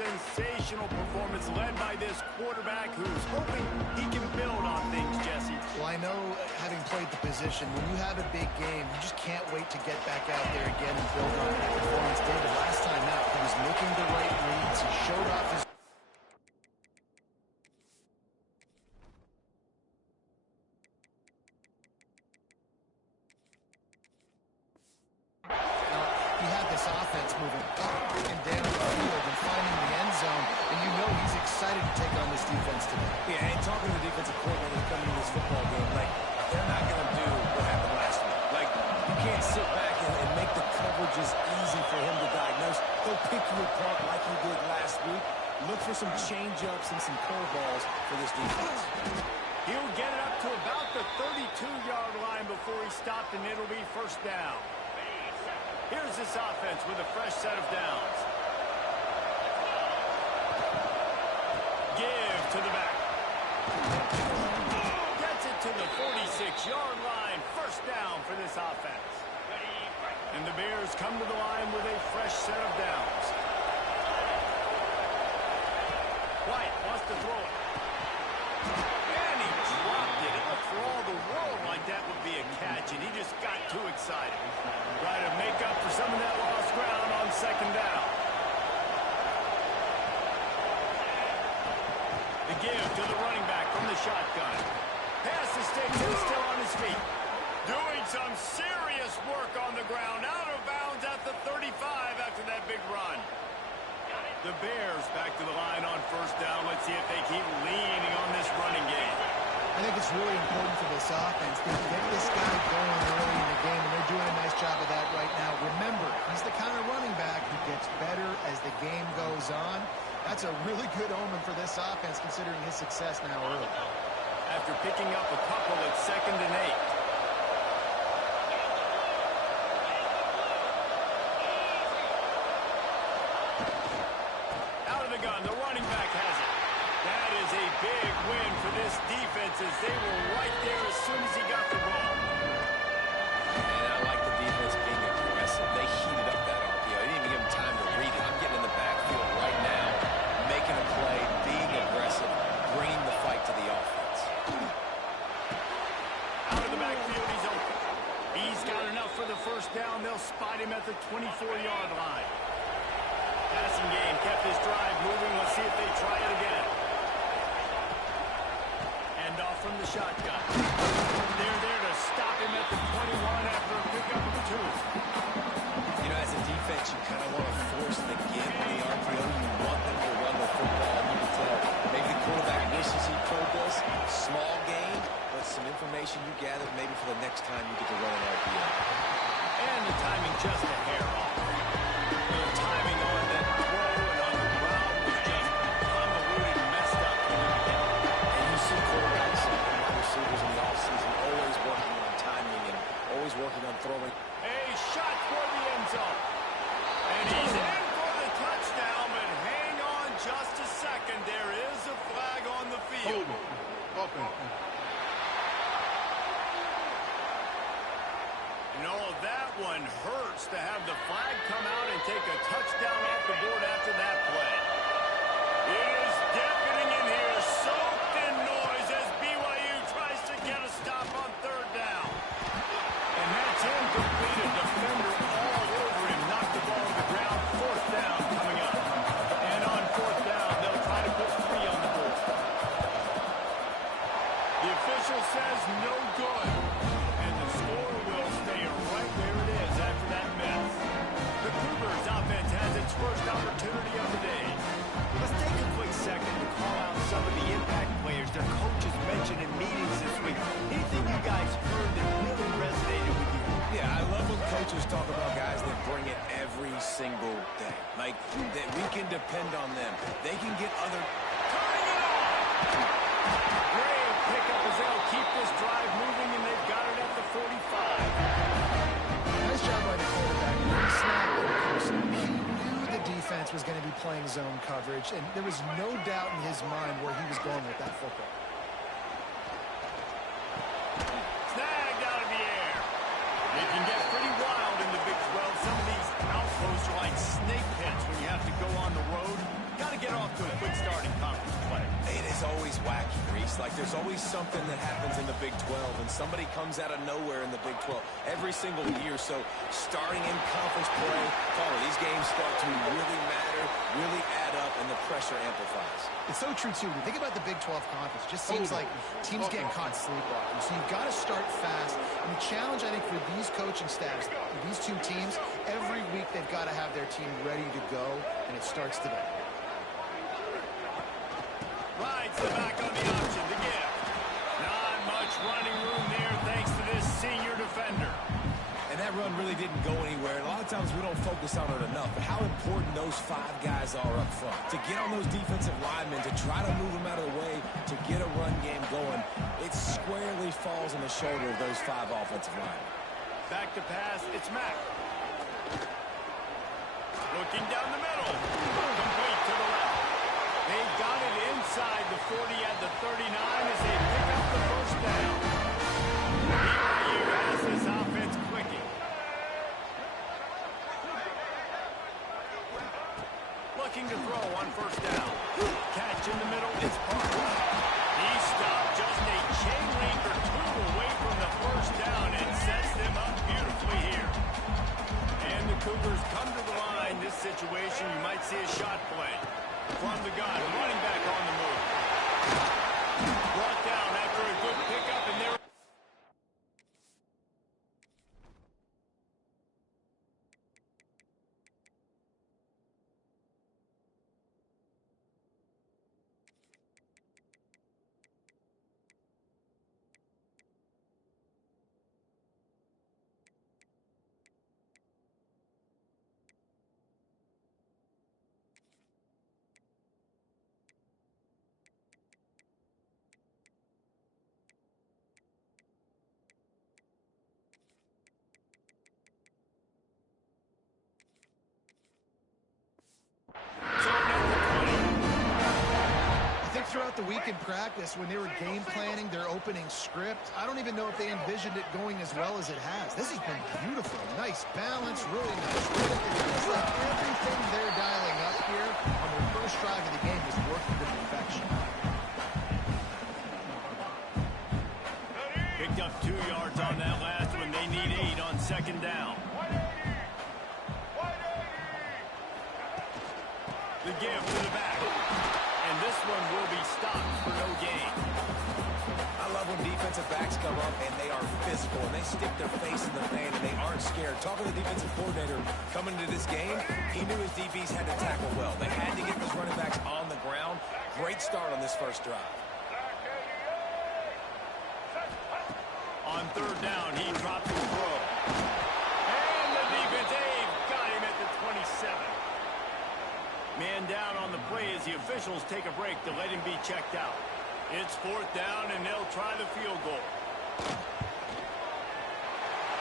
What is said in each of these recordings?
sensational performance led by this quarterback who's hoping he can build on things, Jesse. Well, I know, having played the position, when you have a big game, you just can't wait to get back out there again and build on that performance. David, last time out, he was making the right reads. He showed off his... He had this offense moving up and down the field and finding the end zone, and you know he's excited to take on this defense today. Yeah, and talking to the defensive coordinator coming to this football game, like, they're not going to do what happened last week. Like, you can't sit back and make the coverages easy for him to diagnose. He'll pick you apart like he did last week. Look for some change-ups and some curveballs for this defense. He'll get it up to about the 32-yard line before he stopped, and it'll be first down. Here's this offense with a fresh set of downs. Give to the back. Gets it to the 46-yard line. First down for this offense. And the Bears come to the line with a fresh set of downs. White wants to throw it. And he dropped it. It looked for all the world like that would be a catch, and he just got too excited. Try to make up for some of that lost ground on second down. The give to the running back from the shotgun. Pass the stick, and still on his feet. Doing some serious work on the ground. Out of bounds at the 35 after that big run. The Bears back to the line on first down. Let's see if they keep leaning on this running game. I think it's really important for this offense to get this guy going early in the game, and they're doing a nice job of that right now. Remember, he's the kind of running back who gets better as the game goes on. That's a really good omen for this offense, considering his success now early. After picking up a couple at 2nd and 8. Out of the gun, the running back has it. That is a big win for this defense as they were right there as soon as he got the ball. And I like the defense being aggressive. They heated up that RPO. They didn't even give him time to read it. I'm getting in the backfield right now, making a play, being aggressive, bringing the fight to the offense. Out of the backfield, he's open. He's got enough for the first down. They'll spot him at the 24-yard line. Passing game kept his drive moving. Let's see if they try it again. And off from the shotgun. They're there to stop him at the 21 after a pickup of 2. You know, as a defense, you kind of want to force the give in the RPO. You want them to run the football. You can tell maybe the quarterback wishes he pulled this. Small gain, but some information you gathered maybe for the next time you get to run an RPO. And the timing just a hair off. The timing on that throw and on the route was just convoluted and messed up. And you see quarterbacks and wide receivers in the offseason always working on timing and always working on throwing. A shot for the end zone. And he's in for the touchdown, but hang on just a second. There is a flag on the field. Open. No, that one hurts to have the flag come out and take a touchdown off the board after that play. It is deafening in here, soaked in noise as BYU tries to get a stop on third down. And that's incomplete. A defender all over him, knocked the ball to the ground. Fourth down coming up. And on fourth down, they'll try to put 3 on the board. The official says no good. And the score will stay right where it is after that miss. The Cougars offense has its first opportunity of the day. Let's take a quick second to call out some of the impact players their coaches mentioned in meetings this week. Anything you guys heard that really resonated with you? Yeah, I love when coaches talk about guys that bring it every single day. Like, that we can depend on them. They can get other... Turning it on! Great pickup as they'll keep this drive moving, and they've got it at the 45. Nice job by the quarterback. When he snapped it, he knew the defense was going to be playing zone coverage, and there was no doubt in his mind where he was going with that football. Snagged out of the air. It can get pretty wild in the Big 12. Some of these outposts are like snake pits when you have to go on the road. Got to SWAC, Reese. Like, there's always something that happens in the Big 12, and somebody comes out of nowhere in the Big 12 every single year. So starting in conference play, these games start to really matter, really add up, and the pressure amplifies. It's so true, too. When you think about the Big 12 conference, it just seems like teams get caught sleepwalking. So you've got to start fast. And the challenge, I think, for these coaching staffs, these two teams, every week they've got to have their team ready to go, and it starts today. Rides the back on the option to give. Not much running room there thanks to this senior defender. And that run really didn't go anywhere. And a lot of times we don't focus on it enough. But how important those 5 guys are up front. To get on those defensive linemen, to try to move them out of the way, to get a run game going, it squarely falls on the shoulder of those 5 offensive linemen. Back to pass, it's Mack. Looking down the middle. Complete to the left. They've got it inside the 40 at the 39 as they pick up the first down. BYU has this offense clicking. Looking to throw on first down. Catch in the middle, it's Parker. He stopped just a chain link or 2 away from the first down and sets them up beautifully here. And the Cougars come to the line. This situation, you might see a shot play. From the gun, running back on the move. Brought down after a good pickup, and there. Throughout the week in practice, when they were game planning their opening script, I don't even know if they envisioned it going as well as it has. This has been beautiful. Nice balance, really nice rhythm. It's like everything they're dialing up here on their first drive of the game is working to perfection. Picked up 2 yards on that last one. They need 8 on second down. The give to the back. And this one will be stopped for no gain. I love when defensive backs come up and they are physical and they stick their face in the fan and they aren't scared. Talking to the defensive coordinator coming into this game, he knew his DBs had to tackle well. They had to get those running backs on the ground. Great start on this first drive. On third down, he dropped the throw. And the defense, got him at the 27. Man down on the play as the officials take a break to let him be checked out. It's 4th down, and they'll try the field goal.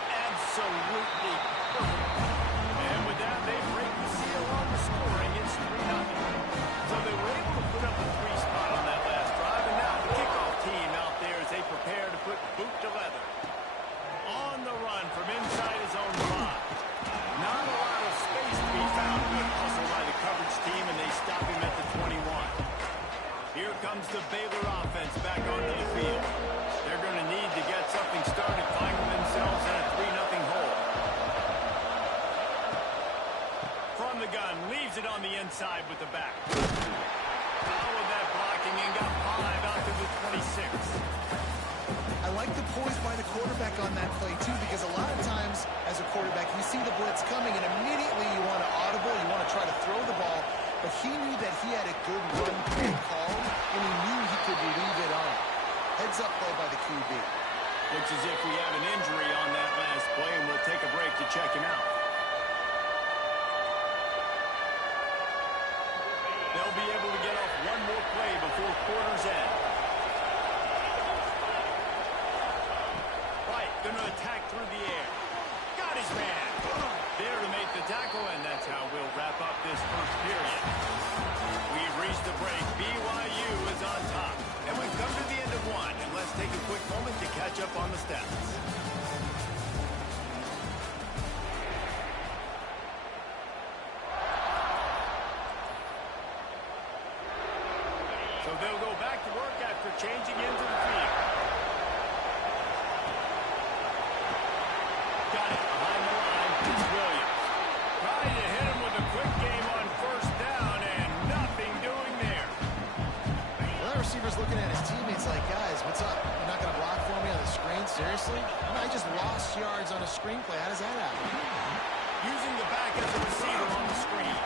Absolutely perfect. And with that, they break the seal on the scoring. It's 3-0. So they were able to put up a 3 spot on that last drive, and now the kickoff team out there as they prepare to put boot to leather. On the run from inside his own 5. Not a lot of space to be found. Good hustle by the coverage team, and they stop him at the 21. Here comes the Baylor offense back onto the field. They're going to need to get something started, finding themselves in a 3-0 hole. From the gun, leaves it on the inside with the back. Followed that blocking and got 5 out to the 26. I like the poise by the quarterback on that play, too, because a lot of times, as a quarterback, you see the blitz coming, and immediately you want to audible, you want to try to throw the ball, but he knew that he had a good run play called, and he knew he could leave it on. Heads-up play by the QB. Looks as if we have an injury on that last play, and we'll take a break to check him out. They'll be able to get off one more play before quarter's end. Going to attack through the air. Got his man. There to make the tackle, and that's how we'll wrap up this first period. We've reached the break. BYU is on top. And we've come to the end of one. And let's take a quick moment to catch up on the stats. So they'll go back to work. mark after changing into the field. Got it behind the line. It's Williams. Trying to hit him with a quick game on first down, and nothing doing there. Well, that receiver's looking at his teammates like, guys, what's up? You're not going to block for me on the screen? Seriously? I just lost yards on a screenplay. How does that happen? Using the back as a receiver on the screen.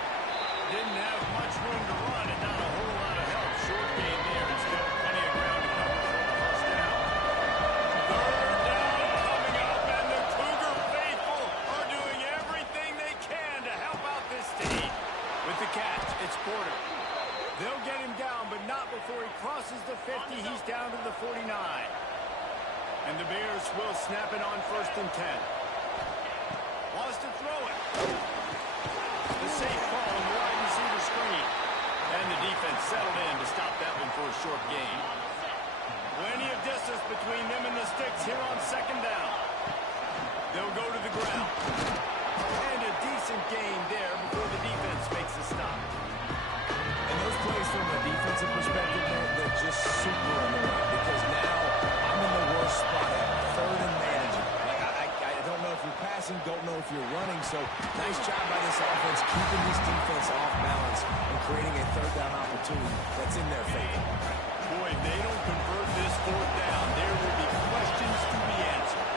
Didn't have much room to run and not a whole lot of help. Short gain there and still plenty of ground to cover for the first down. Third down coming up, and the Cougar faithful are doing everything they can to help out this team. With the catch, it's Porter. They'll get him down, but not before he crosses the 50. He's down to the 49. And the Bears will snap it on 1st and 10. Wants to throw it. The safe call on the wide receiver screen. And the defense settled in to stop that one for a short gain. Plenty of distance between them and the sticks here on 2nd down. They'll go to the ground. And a decent gain there before the defense makes a stop. And those plays from a defensive perspective, man, they're just super annoying because now I'm in the worst spot ever. 3rd and managing. Like, I don't know if you're passing, don't know if you're running. So nice job by this offense keeping this defense off balance and creating a 3rd down opportunity that's in their favor. Boy, if they don't convert this 4th down, there will be questions to be answered.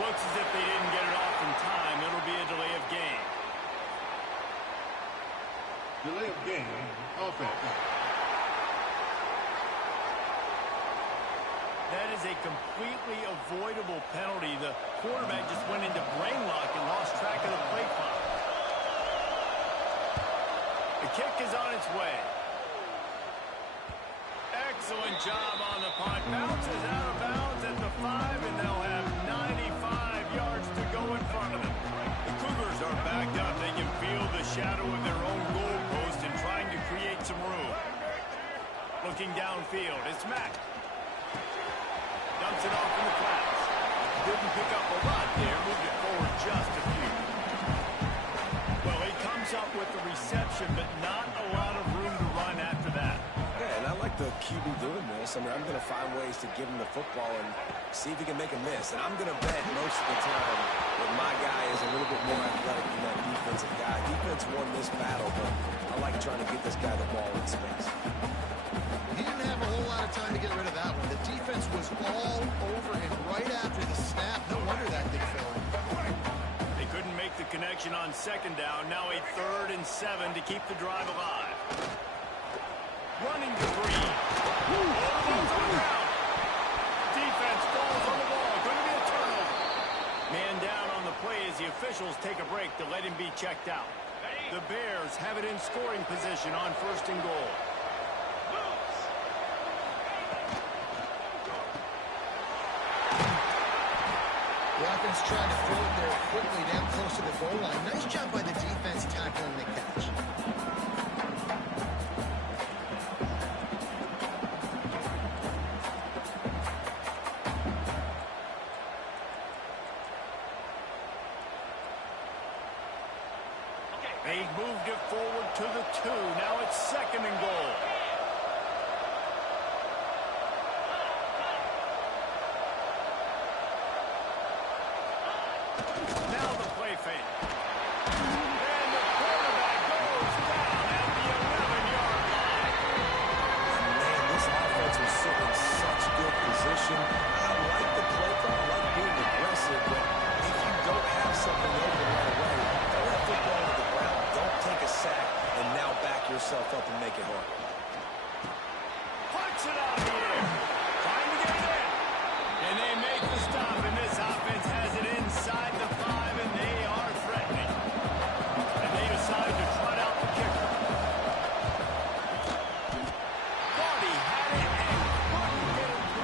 Looks as if they didn't get it off in time. It'll be a delay of game. Delay of game, offense. That is a completely avoidable penalty. The quarterback just went into brain lock and lost track of the play clock. The kick is on its way. Excellent job on the punt. Bounces out of bounds at the 5, and they'll have 95 yards to go in front of them. The Cougars are backed up. They can feel the shadow of their own goal post and trying to create some room. Looking downfield, it's Mack. Dumps it off in the flats. Didn't pick up a lot there. Moved it forward just a few. Well, he comes up with the reception, but not a lot of room to run after that. Yeah, and I like the QB doing this. I mean, I'm going to find ways to give him the football and see if he can make a miss. And I'm going to bet most of the time that my guy is a little bit more athletic than that defensive guy. Defense won this battle, but I like trying to get this guy the ball in space. He didn't have a whole lot of time to get rid of that one. The defense was all over him right after the snap. No wonder that thing fell in. They couldn't make the connection on 2nd down. Now a 3rd and 7 to keep the drive alive. Running to Green. Ball's on the ground. Defense falls on the ball. Going to be a turnover. Man down on the play as the officials take a break to let him be checked out. The Bears have it in scoring position on 1st and goal. The offense tried to throw it there quickly down close to the goal line. Nice job by the defense tackling the catch. They moved it forward to the 2. Now it's 2nd and goal. Now the play fake. And the quarterback goes down at the 11-yard line. Man, this offense was sitting in such good position. I like the play call. I like being aggressive, but if you don't have something open right away, throw that football to the ground. Don't take a sack and now back yourself up and make it hard. Punch it out of the air. Trying to get it in. And they make the stop, and this offense has it inside the 5, and they are threatening. And they decide to trot out the kicker. Thought he had it and couldn't get it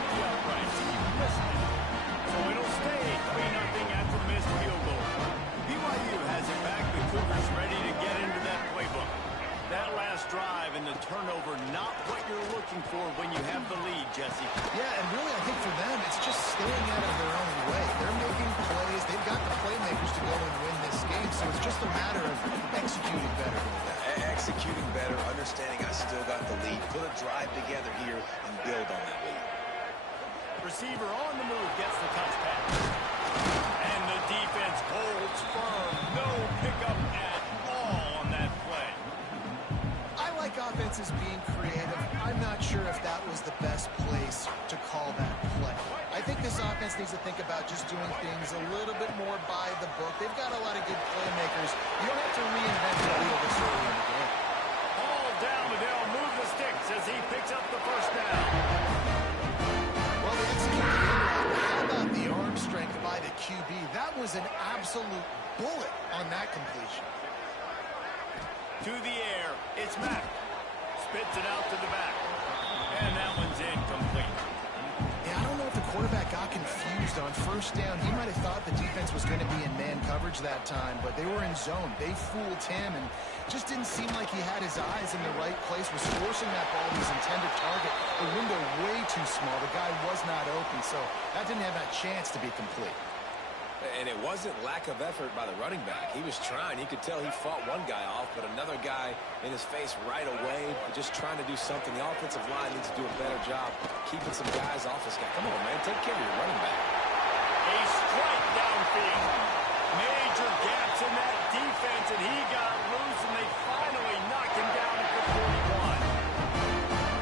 drive, and the turnover not what you're looking for when you have the lead, Jesse. Yeah, and really I think for them it's just staying out of their own way. They're making plays. They've got the playmakers to go and win this game, so it's just a matter of executing better. Executing better, understanding I still got the lead. Put a drive together here and build on that lead. Receiver on the move gets the touch pass. And the defense holds firm. No pickup at all on that play. I like offenses being creative. I'm not sure if that was the best place to call that play. I think this offense needs to think about just doing things a little bit more by the book. They've got a lot of good playmakers. You don't have to reinvent the wheel this early in the game. Ball down, and they'll move the sticks as he picks up the first down. Well, they execute the in-route. How about the arm strength by the QB? That was an absolute bullet on that completion. To the air, it's Mack. Spits it out to the back. And that one's incomplete. Yeah, I don't know if the quarterback got confused on first down. He might have thought the defense was going to be in man coverage that time, but they were in zone. They fooled him and just didn't seem like he had his eyes in the right place, was forcing that ball to his intended target. The window way too small. The guy was not open, so that didn't have that chance to be complete. And it wasn't lack of effort by the running back. He was trying. You could tell he fought one guy off, but another guy in his face right away, just trying to do something. The offensive line needs to do a better job keeping some guys off this guy. Come on, man. Take care of your running back. A strike downfield. Major gaps in that defense, and he got loose, and they finally knocked him down at the 41.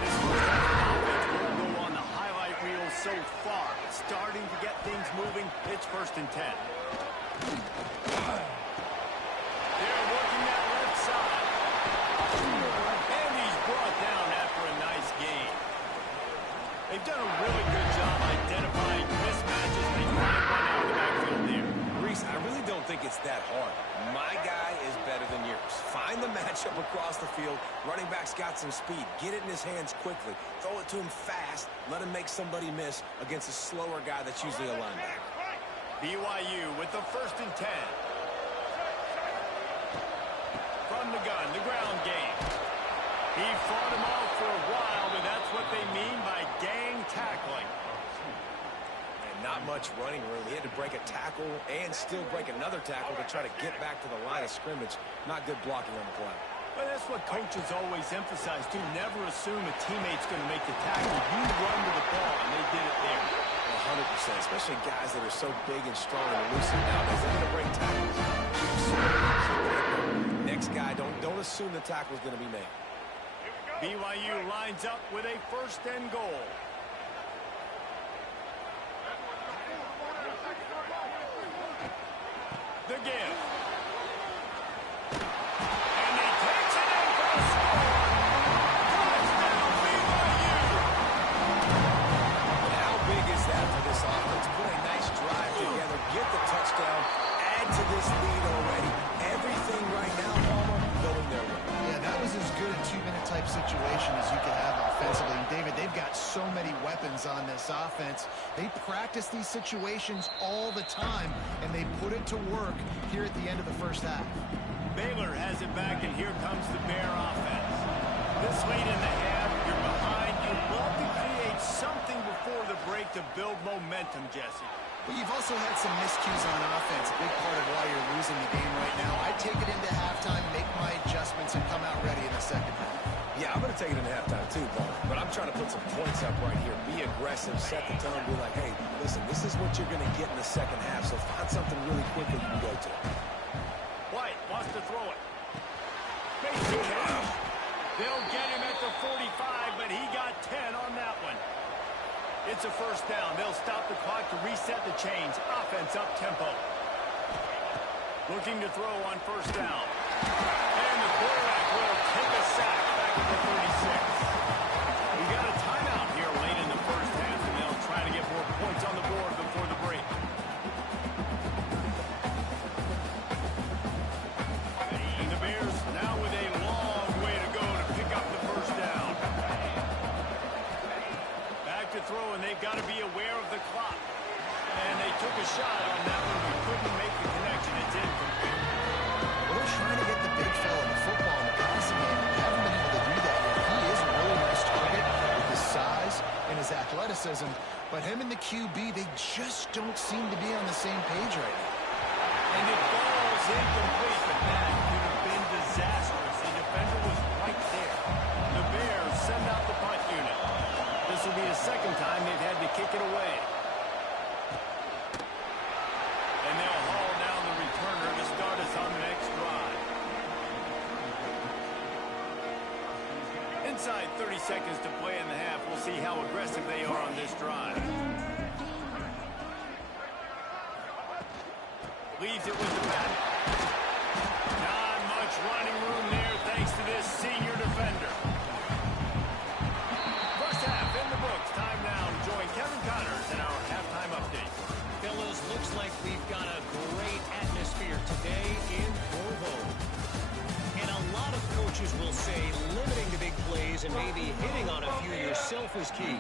This first half of offense will go on the highlight reel so far. Starting to get things moving. It's 1st and 10. They're working that left side. And he's brought down after a nice gain. They've done a really good job identifying mismatches. They find one out of the backfield there. Reese, I really don't think it's that hard. My guy is better than yours. Find the matchup across the field. Running back's got some speed. Get it in his hands quickly. Throw it to him fast. Let him make somebody miss against a slower guy that's usually a linebacker. BYU with the 1st and 10. From the gun, the ground game. He fought him off for a while, but that's what they mean by gang tackling. And not much running room. He had to break a tackle and still break another tackle to try to get back to the line of scrimmage. Not good blocking on the play. But that's what coaches always emphasize, too. Never assume a teammate's going to make the tackle. You run to the ball, and they did it there. 100%, especially guys that are so big and strong and elusive nowadays. They're going to break tackles. Keep swinging. Next guy, don't assume the tackle's going to be made. BYU lines up with a 1st and goal. The give. And he takes it in for the score. Touchdown, BYU. How big is that for this offense? Put a nice drive together, get the touchdown, add to this lead already. Everything right now, Palmer, going their way. Yeah, that was as good a 2-minute type situation as you could have offensively. And David, they've got so many weapons on this offense. They practice these situations all the time, and they put it to work here at the end of the first half. Baylor has it back, and here comes the Bear offense. This late in the half, you're behind. You love to create something before the break to build momentum, Jesse. But you've also had some miscues on offense, a big part of why you're losing the game right now. I take it into halftime, make my adjustments, and come out ready in the second half. Yeah, I'm going to take it into halftime too, Palmer. But I'm trying to put some points up right here. Be aggressive, set the tone, be like, hey, listen, this is what you're going to get in the second half, so find something really quick that you can go to. White wants to throw it. Basic catch. They'll get him at the 45, but he got 10 on that one. It's a 1st down. They'll stop the clock to reset the chains. Offense up tempo. Looking to throw on 1st down. And the quarterback will take a sack back at the 36. We got a timeout here late in the first half, and they'll try to get more points on the board before the break. And the Bears now with a long way to go to pick up the 1st down. Back to throw, and they've got to be aware of the clock. And they took a shot on that one, but couldn't make the connection. It's incomplete. Well, they're trying to get the big fella in the football in the passing game, and haven't been able to criticism, but him and the QB, they just don't seem to be on the same page right now. And it falls incomplete, but that could have been disastrous. The defender was right there. The Bears send out the punt unit. This will be the second time they've had to kick it away. And they'll haul down the returner to start us on the next drive. Inside 30 seconds to play in the half. We'll see how aggressive they are on this drive. Leaves it with the back. Not much running room there thanks to this senior defender. First half in the books. Time now to join Kevin Connors in our halftime update. Fellas, looks like we've got a great atmosphere today in Provo. And a lot of coaches will say limiting the big plays and maybe hitting on a few yourself is key.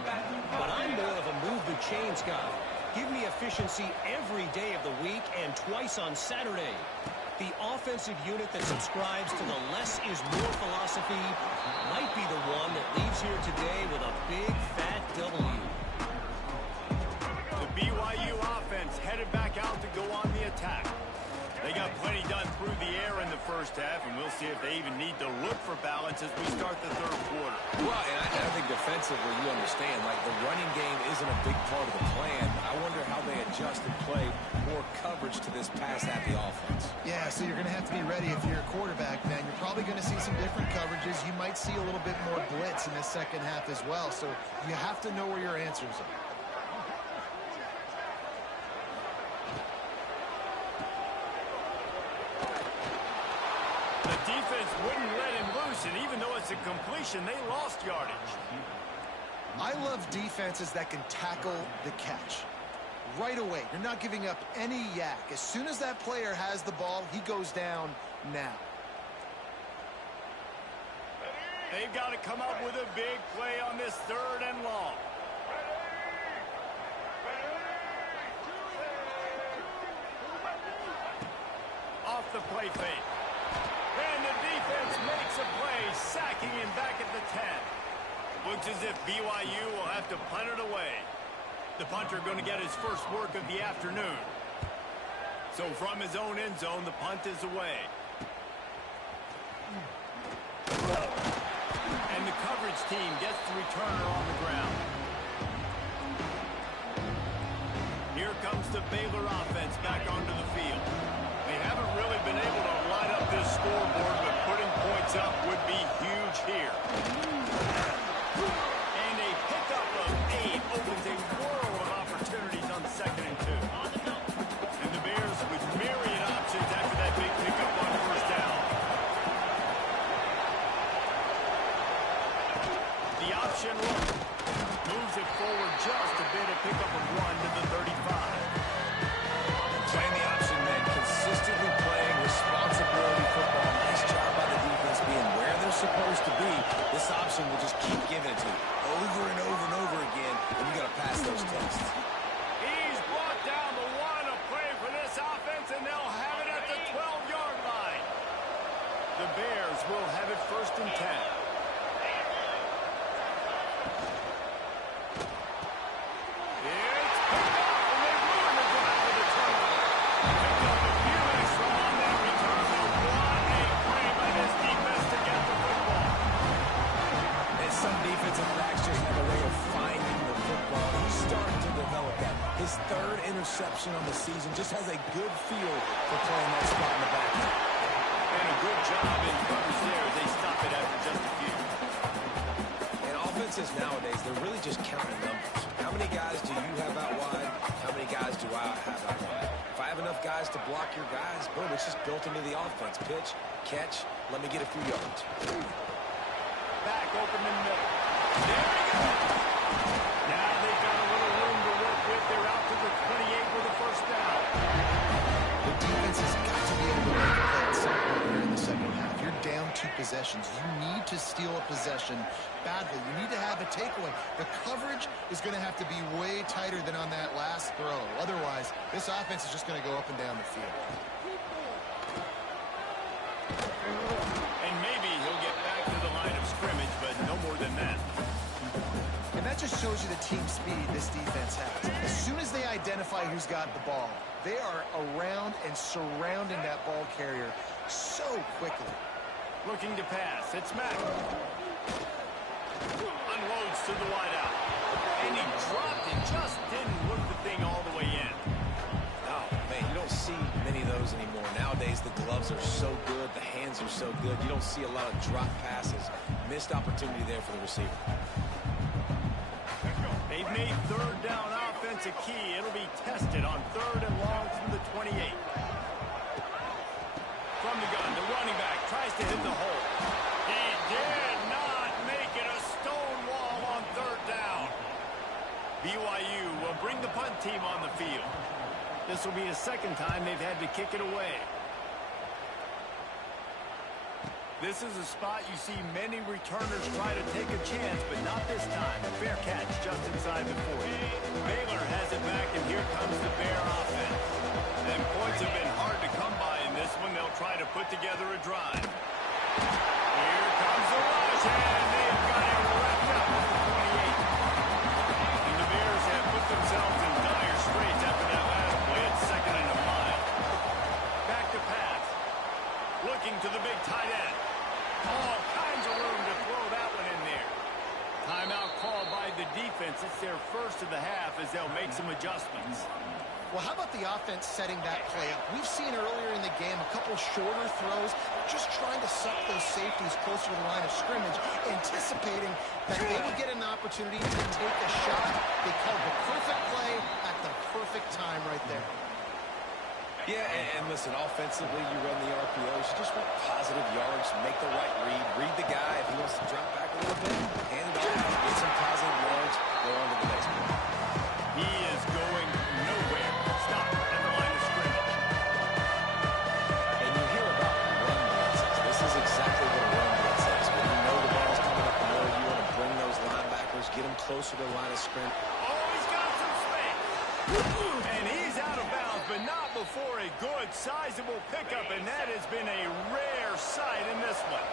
But I'm more of a move the chains guy. Give me efficiency every day of the week and twice on Saturday. The offensive unit that subscribes to the less is more philosophy might be the one that leaves here today with a big fat W. The BYU offense headed back out to go on the attack. They got plenty done through the air in the first half, and we'll see if they even need to look for balance as we start the third quarter. Well, and I think defensively, you understand, like the running game isn't a big part of the plan. I wonder how they adjust and play more coverage to this pass-happy offense. Yeah, so you're going to have to be ready if you're a quarterback, man. You're probably going to see some different coverages. You might see a little bit more blitz in the second half as well, so you have to know where your answers are. The defense wouldn't let him loose, and even though it's a completion, they lost yardage. I love defenses that can tackle the catch. Right away, you're not giving up any yak. As soon as that player has the ball, he goes down now. They've got to come up with a big play on this third and long. Off the play fake. And the defense makes a play, sacking him back at the 10. Looks as if BYU will have to punt it away. The punter going to get his first work of the afternoon. So from his own end zone, the punt is away. And the coverage team gets the returner on the ground. Here comes the Baylor offense back onto the field. They haven't really been able to light up this scoreboard, but putting points up would be huge here. And a pickup of 8 opens a world of opportunities on 2nd and 2. And the Bears with myriad options after that big pickup on first down. The option roll moves it forward just a bit, a pickup of 1 to the 35. Playing the option, man, consistently playing responsibility football. Nice job by the defense being where they're supposed to be. This option will just keep giving it to you over and over and over again, and you got to pass those tests. He's brought down the 1, a play for this offense, and they'll have it at the 12-yard line. The Bears will have it 1st and 10. His 3rd interception on the season, just has a good feel for playing that spot in the back end. And a good job in coverage there. They stop it after just a few. And offenses nowadays, they're really just counting numbers. How many guys do you have out wide? How many guys do I have out wide? If I have enough guys to block your guys, boom, it's just built into the offense. Pitch, catch, let me get a few yards. Back open in the middle. There we go. Now they've got a little room to work with. They're out to the 28 with a first down. The defense has got to be able to make a play at some point here in the second half. You're down 2 possessions. You need to steal a possession badly. You need to have a takeaway. The coverage is going to have to be way tighter than on that last throw. Otherwise, this offense is just going to go up and down the field. And maybe he'll get back to the line of scrimmage, but no more than that. And that just shows you the team speed this defense has. As soon as they identify who's got the ball, they are around and surrounding that ball carrier so quickly. Looking to pass. It's Mack. Unloads to the wideout. And he dropped it. Just didn't look the thing all the way in. Oh, man, you don't see many of those anymore. Nowadays, the gloves are so good. The hands are so good. You don't see a lot of drop passes. Missed opportunity there for the receiver. They've made third down offense a key. It'll be tested on 3rd and long from the 28. From the gun, the running back tries to hit the hole. He did not make it a stone wall on 3rd down. BYU will bring the punt team on the field. This will be the second time they've had to kick it away. This is a spot you see many returners try to take a chance, but not this time. Fair catch just inside the 40. Baylor has it back, and here comes the Bear offense. And points have been hard to come by in this one. They'll try to put together a drive. Here comes the rush, and they've got it wrapped up at the 28. And the Bears have put themselves in dire straits after that last play at 2nd and a mile. Back to pass. Looking to the big tight end. All kinds of room to throw that one in there. Timeout called by the defense. It's their first of the half as they'll make some adjustments. Well, how about the offense setting that play up? We've seen earlier in the game a couple shorter throws, just trying to suck those safeties closer to the line of scrimmage, anticipating that they would get an opportunity to take a shot. They called the perfect play at the perfect time right there. Yeah, and listen, offensively, you run the RPOs. You just want positive yards, make the right read the guy. If he wants to drop back a little bit, hand it off, get some positive yards, go on to the next one. He is going nowhere. Stop at the line of scrimmage. And you hear about run blitzes. This is exactly what a run blitz is. When you know the ball's coming up the middle, you want to bring those linebackers, get them closer to the line of scrimmage. Oh, he's got some space. And he's out of bounds, but not before a good, sizable pickup, and that has been a rare sight in this one.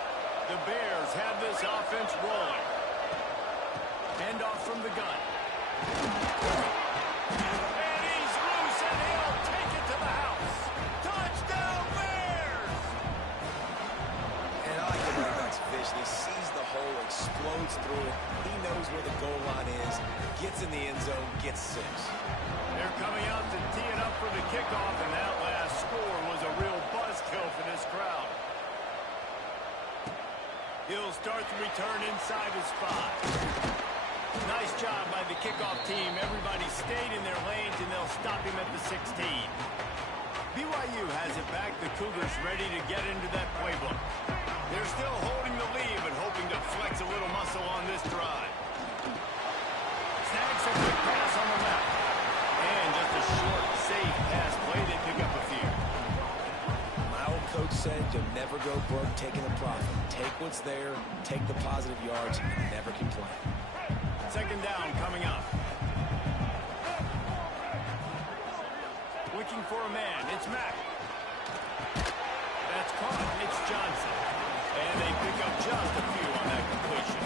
The Bears have this offense rolling. Hand off from the gun. And he's loose, and he'll take it to the house. Touchdown, Bears! And I like the running back's vision. He sees the hole, explodes through it. He knows where the goal line is, gets in the end zone, gets 6. They're coming out to tee it up for the kickoff, and that last score was a real buzzkill for this crowd. He'll start the return inside his 5. Nice job by the kickoff team. Everybody stayed in their lanes, and they'll stop him at the 16. BYU has it back. The Cougars ready to get into that playbook. They're still holding the lead, but hoping to flex a little muscle on this drive. Snags a quick pass on the left. And just a short, safe pass play. They pick up a few. My old coach said you'll never go broke taking a profit. Take what's there, take the positive yards, and never complain. 2nd down coming up. Looking for a man. It's Mack. That's caught. It's Johnson. And they pick up just a few on that completion.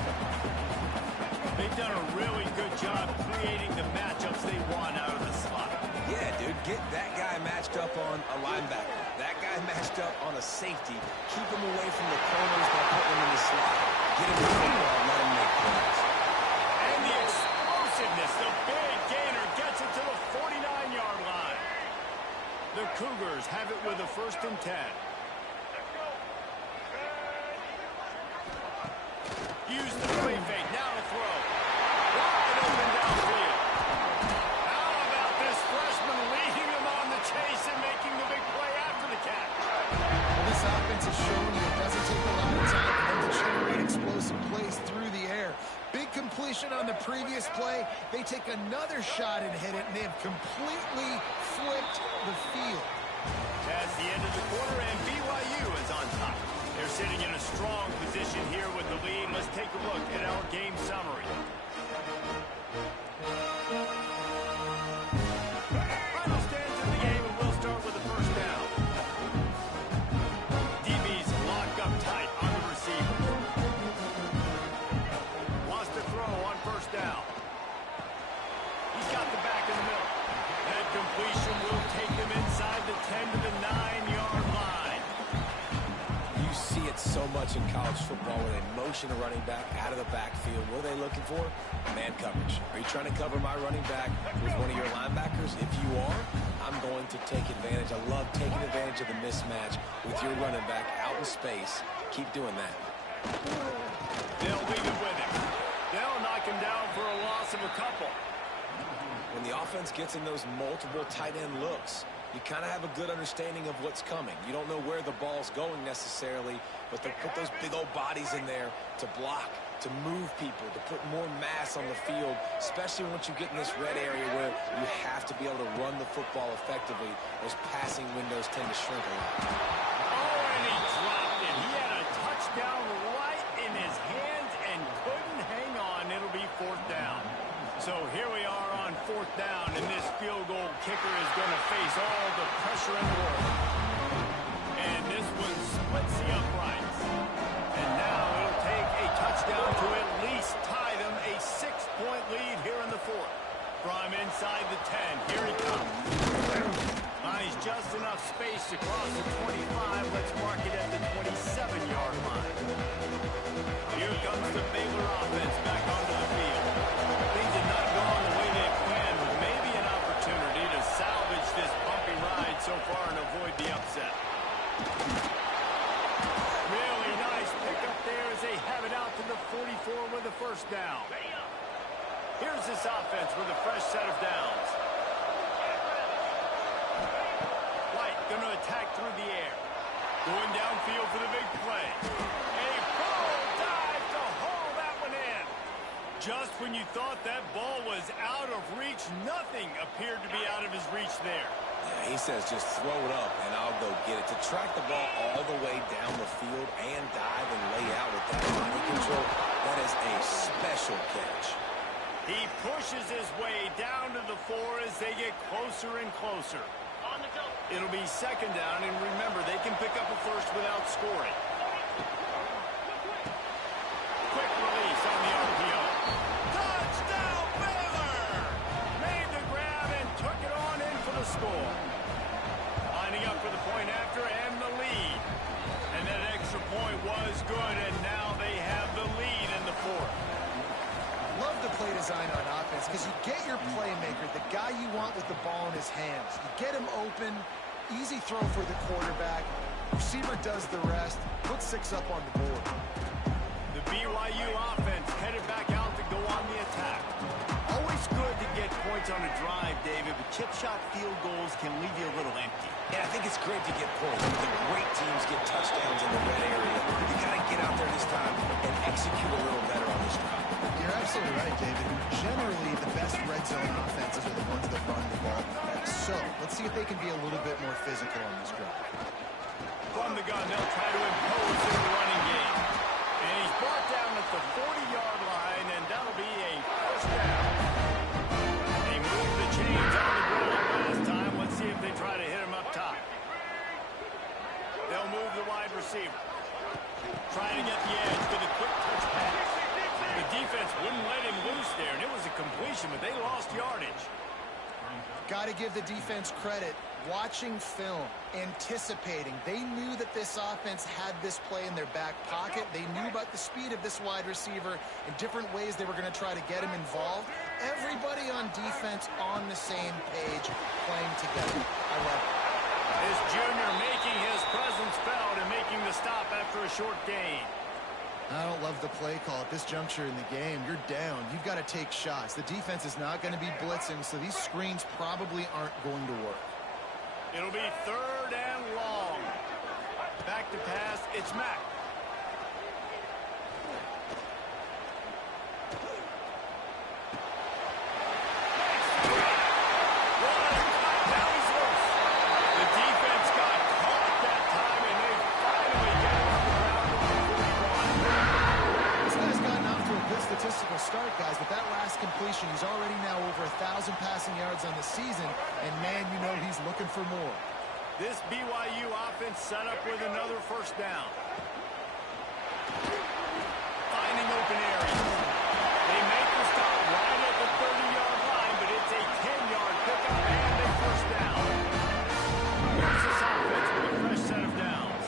They've done a really good job creating the matchups they want out of the slot. Yeah, dude, get that guy matched up on a linebacker. That guy matched up on a safety. Keep him away from the corners by putting him in the slot. Get him the football, let him make plays. And the explosiveness, the big gainer gets it to the 49-yard line. The Cougars have it with a 1st and 10. Use the play fake. Now to throw. Wide open downfield. How about this freshman leading them on the chase and making the big play after the catch? Well, this offense has shown you it doesn't take a lot of time for them to generate explosive plays through the air. Big completion on the previous play. They take another shot and hit it, and they have completely flipped the field. That's the end of the quarter, and BYU is on top. They're sitting in a strong position here with the lead. Let's take a look at our game summary. Final stands in the game, and we'll start with the 1st down. DB's locked up tight on the receiver. Wants to throw on 1st down. college football where they motion a running back out of the backfield. What are they looking for? Man coverage. Are you trying to cover my running back with one of your linebackers? If you are, I'm going to take advantage. I love taking advantage of the mismatch with your running back out in space. Keep doing that. They'll leave it with him. They'll knock him down for a loss of a couple. When the offense gets in those multiple tight end looks, you kind of have a good understanding of what's coming. You don't know where the ball's going necessarily, but they put those big old bodies in there to block, to move people, to put more mass on the field, especially once you get in this red area where you have to be able to run the football effectively. Those passing windows tend to shrink a lot. Oh, and he dropped it. He had a touchdown right in his hands and couldn't hang on. It'll be fourth down. So here we are on fourth down, and this field goal kicker is going to face all the pressure in the world. And this one splits the uprights. And now it'll take a touchdown to at least tie them a 6-point lead here in the fourth. From inside the 10, here he comes. He's just enough space to cross the 25. Let's mark it at the 27-yard line. Here comes the Baylor offense back onto the field. Things have not gone the way they planned, but maybe an opportunity to salvage this bumpy ride so far and avoid the upset. Really nice pickup there as they have it out to the 44 with a first down. Here's this offense with a fresh set of downs. White going to attack through the air. Going downfield for the big play. A full dive to haul that one in. Just when you thought that ball was out of reach, nothing appeared to be out of his reach there. Yeah, he says just throw it up and I'll go get it. To track the ball all the way down the field and dive and lay out with that body control, that is a special catch. He pushes his way down to the 4 as they get closer and closer. It'll be second down, and remember, they can pick up a first without scoring. Quick release on the RPO. Touchdown, Baylor! Made the grab and took it on in for the score. Lining up for the point after and the lead. And that extra point was good, and now they have the lead in the fourth. Love the play design on offense because you get your playmaker, the guy you want with the ball in his hands. You get him open, easy throw for the quarterback. Receiver does the rest, put 6 up on the board. The BYU offense headed back out to go on the attack. Always good to get points on a drive, David, but chip shot field goals can leave you a little empty. Yeah, I think it's great to get points. The great teams get touchdowns in the red area. You got to get out there this time and execute a little better on this drive. You're absolutely right, David. Generally, the best red zone offenses are the ones that run the ball best. So, let's see if they can be a little bit more physical on this drive. From the gun, they'll try to impose in the running game. And he's brought down at the 40-yard line, and that'll be a first down. They moved the chains on the ground last time. Let's see if they try to hit him up top. They'll move the wide receiver. Trying to get the edge with a quick touch pass. The defense wouldn't let him loose there, and it was a completion, but they lost yardage. Got to give the defense credit. Watching film, anticipating. They knew that this offense had this play in their back pocket. They knew about the speed of this wide receiver and different ways they were going to try to get him involved. Everybody on defense on the same page, playing together. I love it. This junior making his presence felt and making the stop after a short gain. I don't love the play call at this juncture in the game. You're down. You've got to take shots. The defense is not going to be blitzing, so these screens probably aren't going to work. It'll be third and long. Back to pass. It's Mack. Now he's loose. The defense got caught that time, and they finally get him on the ground with the 41. This guy's gotten off to a good statistical start, guys, but that last completion, he's already now over 1,000 passing yards on the season, and man, you know he's looking for more. This BYU offense set up with another first down. Finding open areas. They make the stop right at the 30-yard line, but it's a 10-yard pickup and a first down. Here's this offense with a fresh set of downs.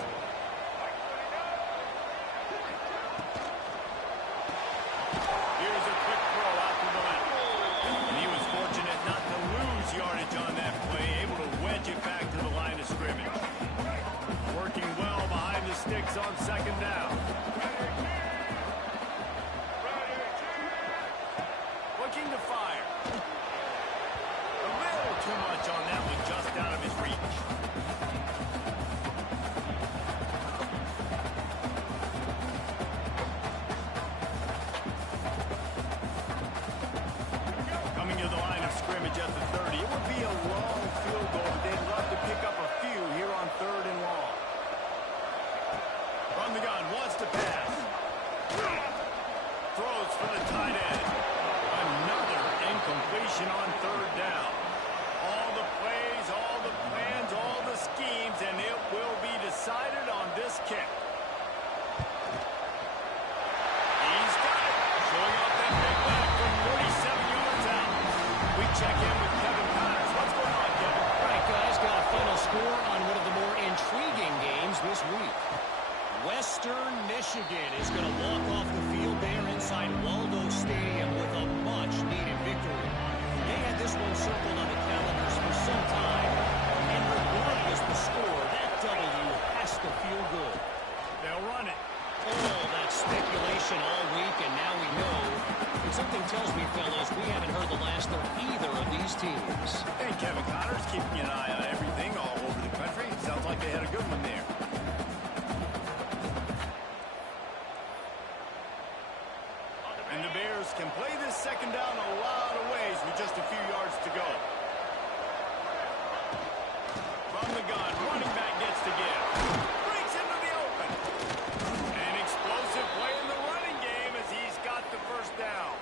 second down. Looking to fire. A little too much on that one, just out of his reach. Coming to the line of scrimmage at the 30. It would be a long field goal, but they'd love to pick up a few here on 3rd and long. From the gun, wants to pass. Throws for the tight end. Another incompletion on 3rd down. All the plays, all the plans, all the schemes, and it will be decided on this kick. He's got it. Showing off that big leg from 47 yards out. We check in with Kevin Connors. What's going on, Kevin? All right, guys, got a final score on one of the more intriguing games this week. Western Michigan is going to walk off the field there inside Waldo Stadium with a much-needed victory. They had this one circled on the calendars for some time, and regardless the score, that W has to feel good. They'll run it. All that speculation all week, and now we know. And something tells me, fellas, we haven't heard the last of either of these teams. Hey, Kevin Connors, keeping an eye on everything all over the country. Sounds like they had a good one there. And the Bears can play this second down a lot of ways with just a few yards to go. From the gun, running back gets to give. Breaks into the open. An explosive play in the running game as he's got the first down.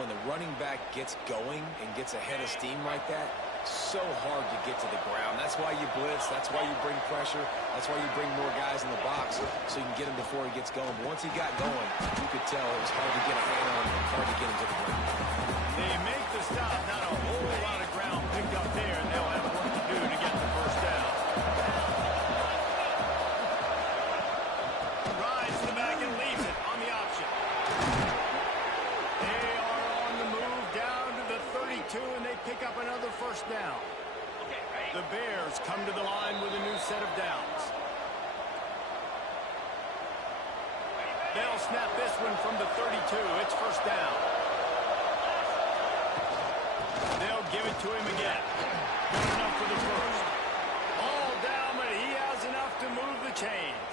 When the running back gets going and gets ahead of steam like that, so hard to get to the ground. That's why you blitz. That's why you bring pressure. That's why you bring more guys in the box so you can get him before he gets going. But once he got going, you could tell it was hard to get a hand on him and hard to get him to the ground. They make the stop. Not a whole lot of ground picked up there, and they'll have work to do to get the first down. Rides to the back and leaves it on the option. They are on the move down to the 32, and they pick up another first down. The Bears come to the line with a new set of downs. They'll snap this one from the 32. It's first down. They'll give it to him again. Good enough for the first. All down, but he has enough to move the chains.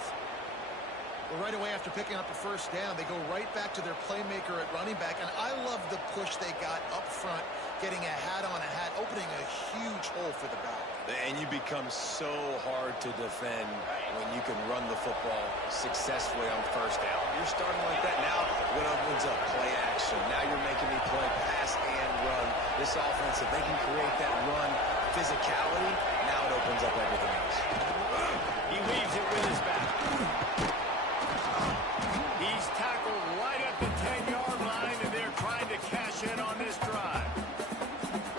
Well, right away after picking up a first down, they go right back to their playmaker at running back. And I love the push they got up front, getting a hat on a hat, opening a huge hole for the back. And you become so hard to defend when you can run the football successfully on first down. You're starting like that now. What opens up? Play action. Now you're making me play pass and run. This offense, if they can create that run physicality, now it opens up everything else. He weaves it with his back. He's tackled right at the 10-yard line, and they're trying to cash in on this drive.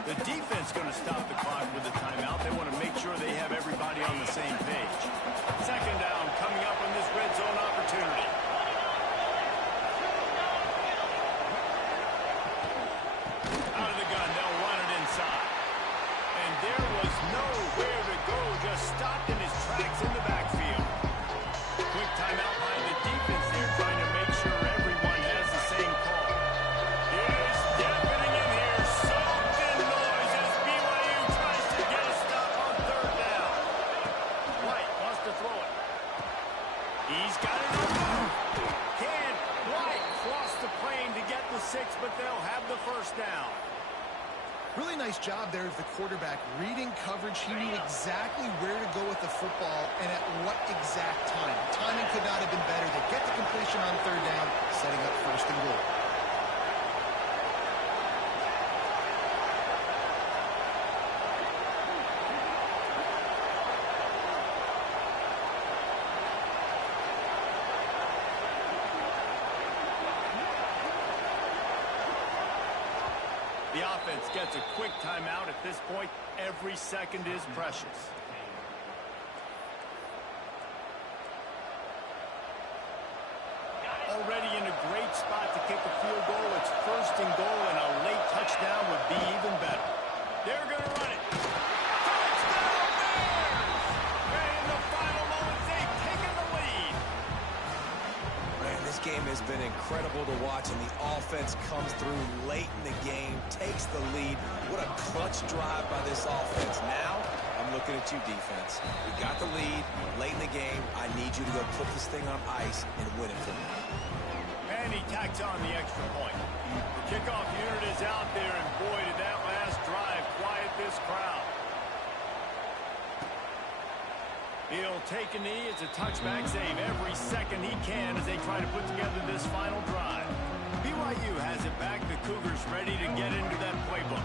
The defense going to stop the clock with a timeout. They want to make sure they have everybody on the same page. Second down coming up on this red zone opportunity. Out of the gun, they'll run it inside. And there was nowhere to go, just stopped in his tracks in the backfield. Quick timeout by the defense there, trying to make sure everyone has the same call. It is deafening in here, soaked in noise as BYU tries to get a stop on 3rd down. White wants to throw it. He's got it on the move. Can't White cross the plane to get the 6, but they'll have the first down. Really nice job there of the quarterback. Reading coverage, he knew exactly where to go with the football and at what exact time. Timing could not have been better. They get the completion on 3rd down, setting up 1st and goal. The offense gets a quick timeout. At this point, every second is precious. Already in a great spot to kick a field goal. It's 1st and goal, and a late touchdown would be even better. They're going to run it. Touchdown Bears! And in the final moments, they've taken the lead. been incredible to watch, and the offense comes through late in the game, takes the lead. What a clutch drive by this offense. Now, I'm looking at you, defense. We got the lead late in the game. I need you to go put this thing on ice and win it for me. And he tacks on the extra point. The kickoff unit is out there, and boy, did that last drive quiet this crowd. He'll take a knee. It's a touchback save every second he can as they try to put together this final drive. BYU has it back. The Cougars ready to get into that playbook.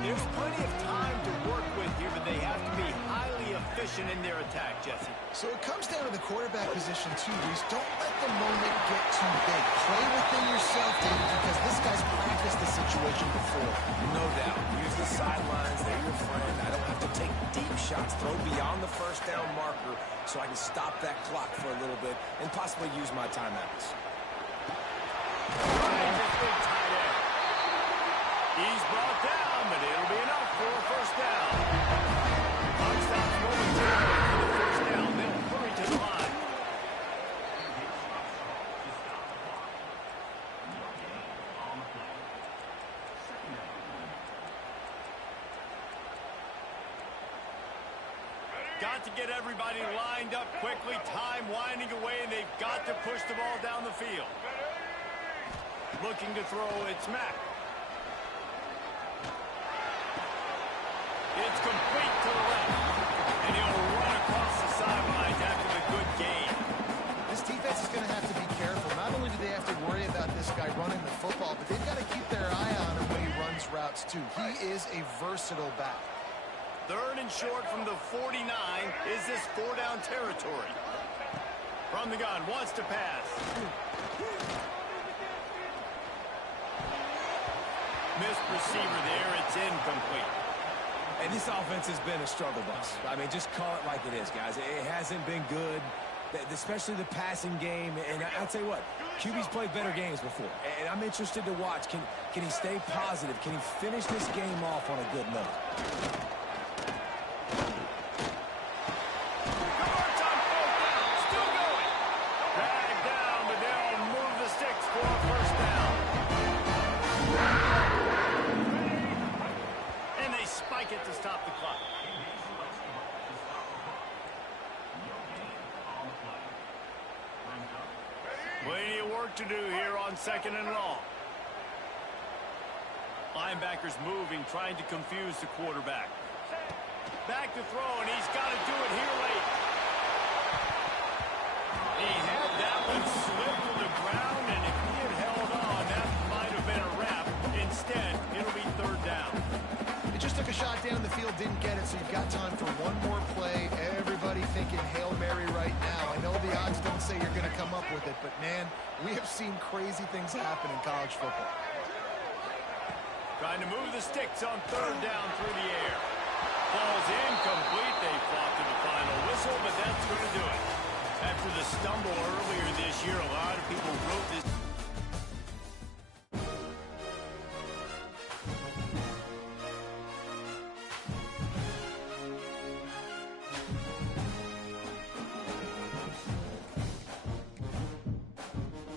There's plenty of time to work with here, but they have to be highly efficient in their attack, Jesse. So it comes down to the quarterback position, too, Reese. Don't let the moment get too big. Play within yourself, David, because this guy's practiced the situation before. No doubt. Use the sidelines. They're your friend. I don't have to take deep shots. Throw beyond the first down marker so I can stop that clock for a little bit and possibly use my timeouts. He's brought down, but it'll be enough for a first down. Clock stops momentarily for the first down. They'll hurry to the line. Got to get everybody lined up quickly. Time winding away, and they've got to push the ball down the field. Looking to throw, it's Mack. It's complete to the left. And he'll run across the sidelines after the good gain. This defense is going to have to be careful. Not only do they have to worry about this guy running the football, but they've got to keep their eye on him when he runs routes, too. He is a versatile back. Third and short from the 49. Is this four-down territory? From the gun, wants to pass. Missed receiver there. It's incomplete. And this offense has been a struggle bus. I mean, just call it like it is, guys. It hasn't been good, especially the passing game. And I'll tell you what, QB's played better games before. And I'm interested to watch. Can he stay positive? Can he finish this game off on a good note? Still going. Dragged down, but they'll move the sticks for a first down. And they spike it to stop the clock. Plenty of work to do here on second and long. Linebackers moving, trying to confuse the quarterback. Back to throw, and he's got to do it here late. He had that one slip to the ground, and if he had held on, that might have been a wrap. Instead, it'll be third down. He just took a shot down the field, didn't get it, so you've got time for one more play. Everybody thinking Hail Mary right now. I know the odds don't say you're going to come up with it, but, man, we have seen crazy things happen in college football. Trying to move the sticks on third down through the air. Ball's incomplete. They fought to the final whistle, but that's going to do it. After the stumble earlier this year, a lot of people wrote